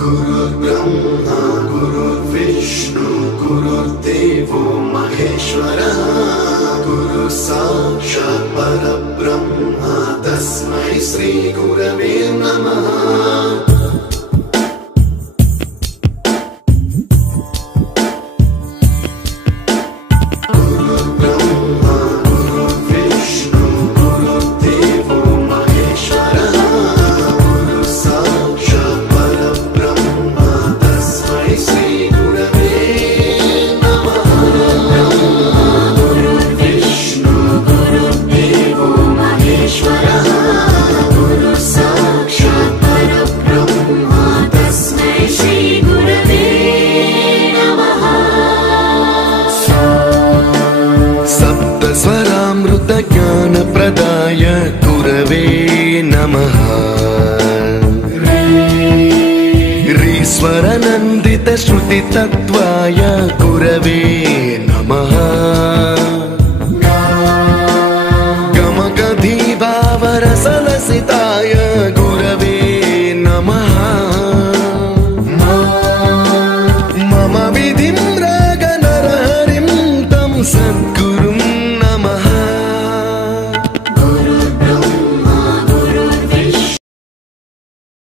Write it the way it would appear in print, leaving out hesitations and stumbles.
गुरुर्ब्रह्मा गुरुर्विष्णु गुरुर्देवो महेश्वरः गुरु साक्षात् परब्रह्म तस्मै श्री गुरवे नमः। ज्ञानप्रदाय गुरवे नमः। रीश्वरनन्दित श्रुतितत्त्वाय गुरवे